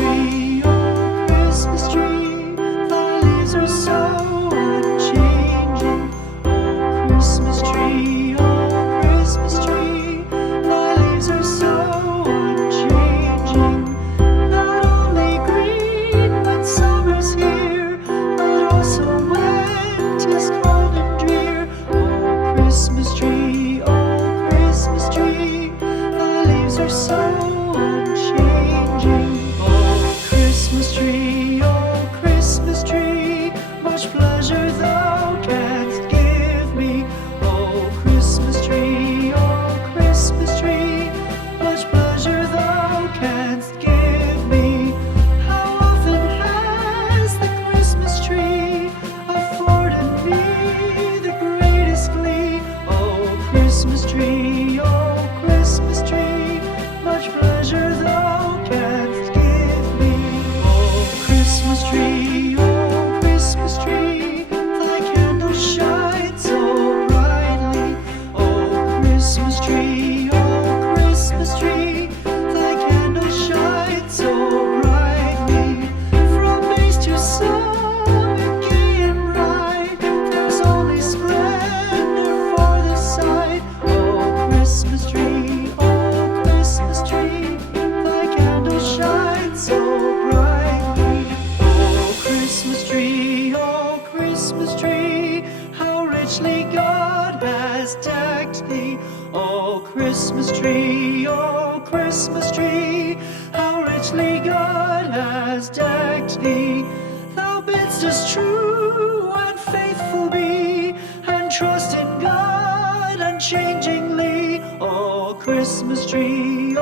tree, oh Christmas tree, thy leaves are so unchanging. Oh Christmas tree, thy leaves are so unchanging. Not only green when summer's here, but also when 'tis cold and drear. Oh Christmas tree, thy leaves are so unchanging. Oh Christmas tree, much pleasure thou canst give me. Oh Christmas tree, much pleasure thou canst give me. How often has the Christmas tree afforded me the greatest glee? Oh Christmas tree, much pleasure thou canst give me. Oh Christmas tree, thy candles shine so brightly. Oh Christmas tree, thy candles shine so brightly. From base to summit, gay and bright, there's only splendor for the sight. Oh Christmas tree, thy candles shine so brightly. Oh Christmas tree, how richly God has decked thee. Oh Christmas tree, how richly God has decked thee. Thou bidst us true and faithful be, and trust in God unchangingly. Oh Christmas tree,